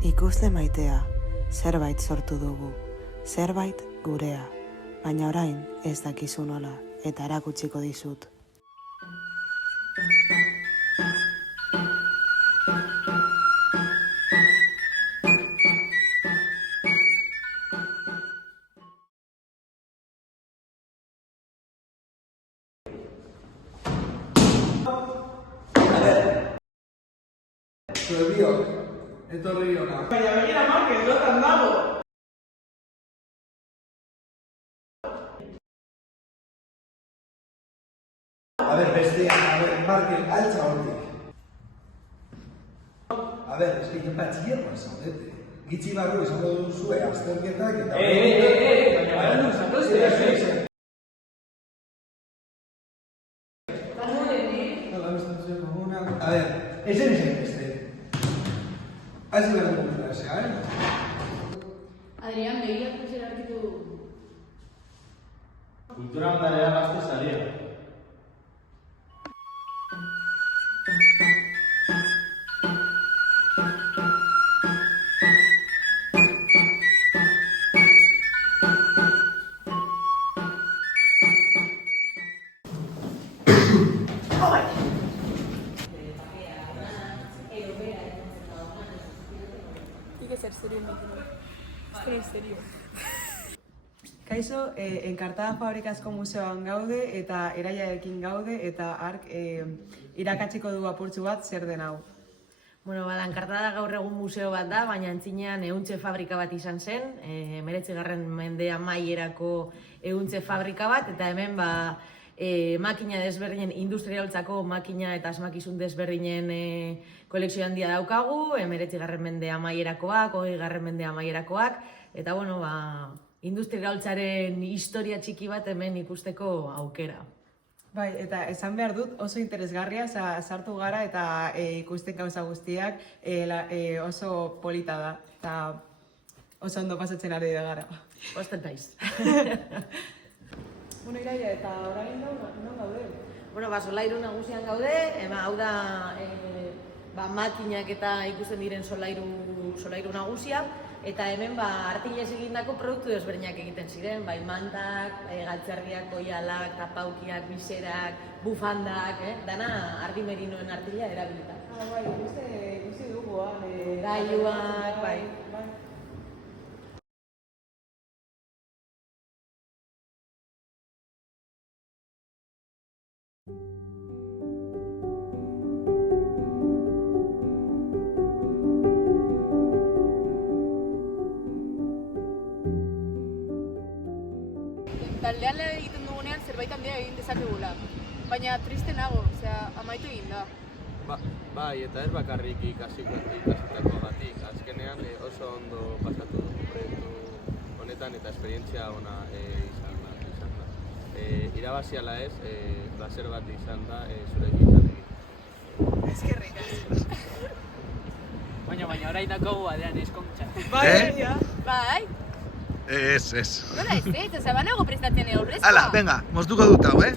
Ikuste maitea, zerbait sortu dugu, zerbait gurea, baina orain ez dakizu nola, eta erakutsiko dizut. Zuebiok, etorri ona. Baina begira Markel, lotan dago! Markel, altza hortik. Eski, batxillerra zaudete. Gitxi barru izango duzue azterketak eta... Baina du, zatozte, ezen beste. Hazi behar dugu klasea, Adrián, begiak zer hartiko du. Kultura ondarea gazte salia. Hay que ser serio en es serio. Kaixo, Enkartada Fabrikazko museoan gaude eta Eraiarekin gaude eta ark irakatsiko du apurtxu bat zer den hau. Bueno, Enkartada gaur egun museo bat da, baina antzinean ehuntze fabrika bat izan zen, 19. mende amaierako ehuntze fabrika bat, eta hemen makina desberdinen, industrialtzako makina eta asmakizun desberdinen kolekzio handia daukagu, 19. mende amaierakoak, 20. mende amaierakoak, eta bueno, industrialtzaren historia txiki bat hemen ikusteko aukera. Bai, eta esan behar dut oso interesgarria, sartu gara eta ikusten gauza guztiak oso polita da, eta oso ondo pasatzen ari da gara. Osten taiz. Bueno, Iraia, eta orain non gaude? Bueno, solairu nagusian gaude, hau da makinak eta ikusten diren solairu nagusia, eta hemen artilez egindako produktu desberdinak egiten ziren, bai mantak, galtzerdiak, oialak, tapaukiak, biserak, bufandak, dana ardi merinoen artila erabilita. Bai, ikusi dugu, gailuak, bai. Taldean egiten dugunean zerbait handia egin dezakegula. Baina triste nago, amaitu egin da. Bai, eta ez bakarrik ikasitakoagatik. Azkenean oso ondo pasatu dugu proiektu honetan eta esperientzia ona izan da. Irabaziala ez, plazer bat izan da zurekin lan egin. Eskerrik asko. Baina orain dakogu badean eskontxa. Bai? Ez. Nola ez, banago prestatzen aurrezkoa. Hala, venga, moztuko dut hau, Ez!